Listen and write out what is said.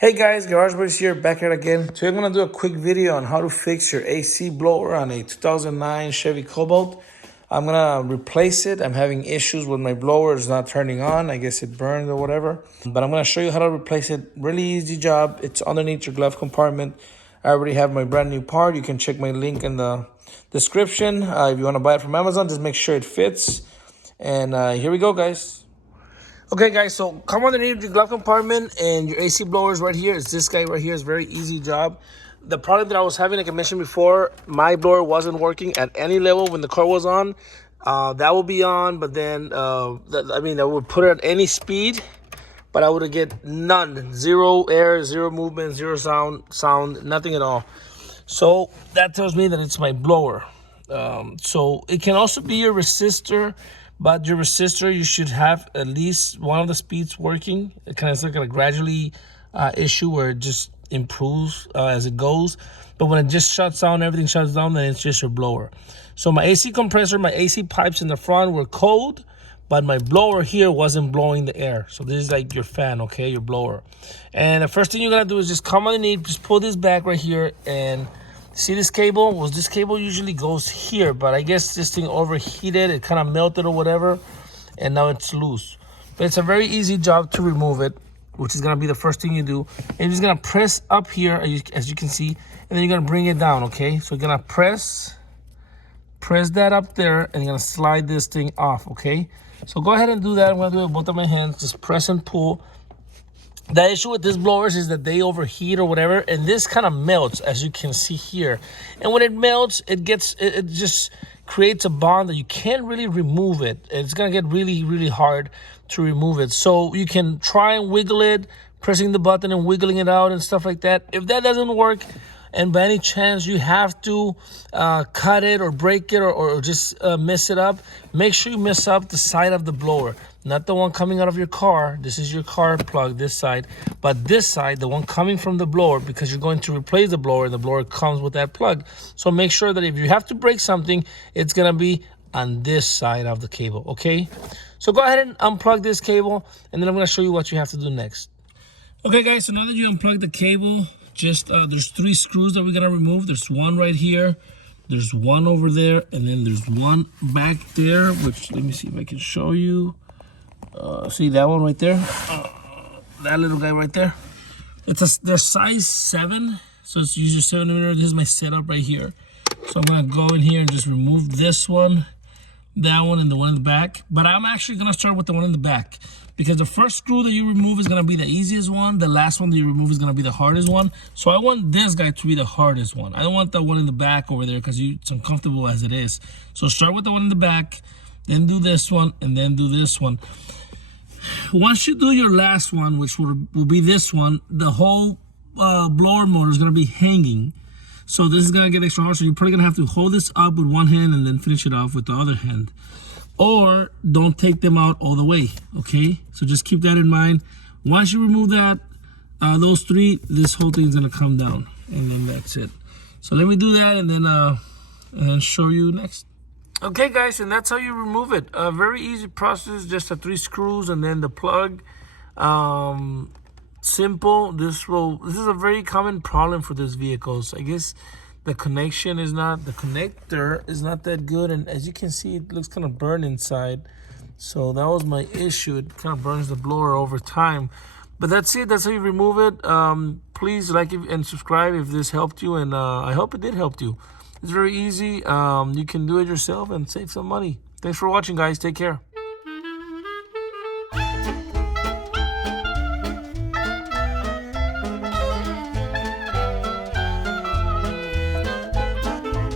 Hey guys, Garage Boys here, back at it again. Today I'm going to do a quick video on how to fix your AC blower on a 2009 Chevy Cobalt. I'm going to replace it. I'm having issues with my blower. It's not turning on. I guess it burned or whatever. But I'm going to show you how to replace it. Really easy job. It's underneath your glove compartment. I already have my brand new part. You can check my link in the description. If you want to buy it from Amazon, just make sure it fits. And here we go, guys. Okay, guys, so come underneath your glove compartment, and your AC blower is right here. It's this guy right here. It's a very easy job. The problem that I was having, like I mentioned before, my blower wasn't working at any level when the car was on. That will be on, but then, I would put it at any speed, but I would get none. Zero air, zero movement, zero sound, nothing at all. So that tells me that it's my blower. So it can also be your resistor. But your resistor, you should have at least one of the speeds working. It kind of like a gradually issue where it just improves as it goes. But when it just shuts down, everything shuts down, then it's just your blower. So my AC compressor, my AC pipes in the front were cold, but my blower here wasn't blowing the air. So this is like your fan, okay, your blower. And the first thing you're gonna do is just come underneath, just pull this back right here, and see this cable? Well, this cable usually goes here, but I guess this thing overheated, it kind of melted or whatever, and now it's loose. But it's a very easy job to remove it, which is gonna be the first thing you do. And you're just gonna press up here, as you can see, and then you're gonna bring it down, okay? So you're gonna press that up there, and you're gonna slide this thing off, okay? So go ahead and do that. I'm gonna do it with both of my hands, just press and pull. The issue with these blowers is that they overheat or whatever, and this kind of melts, as you can see here. And when it melts, it just creates a bond that you can't really remove it. It's gonna get really, really hard to remove it. So you can try and wiggle it, pressing the button and wiggling it out and stuff like that. If that doesn't work, and by any chance you have to cut it or break it or just mess it up, make sure you mess up the side of the blower, not the one coming out of your car. This is your car plug, this side, but this side, the one coming from the blower, because you're going to replace the blower, and the blower comes with that plug. So make sure that if you have to break something, it's gonna be on this side of the cable, okay? So go ahead and unplug this cable, and then I'm gonna show you what you have to do next. Okay guys, so now that you unplug the cable, just there's 3 screws that we're gonna remove. There's one right here, there's one over there, and then there's one back there, which, let me see if I can show you. See that one right there? That little guy right there? They're size 7, so it's usually 7mm. This is my setup right here. So I'm gonna go in here and just remove this one, that one, and the one in the back. But I'm actually gonna start with the one in the back, because the first screw that you remove is gonna be the easiest one. The last one that you remove is gonna be the hardest one. So I want this guy to be the hardest one. I don't want that one in the back over there, because it's uncomfortable as it is. So start with the one in the back, then do this one, and then do this one. Once you do your last one, which will be this one, the whole blower motor is gonna be hanging. So this is gonna get extra hard. So you're probably gonna have to hold this up with one hand and then finish it off with the other hand. Or don't take them out all the way, okay? So just keep that in mind. Once you remove that, those 3, this whole thing is gonna come down, and then that's it. So let me do that, and then show you next. Okay guys, and that's how you remove it. A very easy process, just the 3 screws and then the plug. Simple. This is a very common problem for these vehicles. I guess the connector is not that good, and as you can see, it looks kind of burned inside. So that was my issue. It kind of burns the blower over time. But that's it. That's how you remove it. Please like and subscribe if this helped you, and I hope it did help you. It's very easy. You can do it yourself and save some money. Thanks for watching, guys. Take care.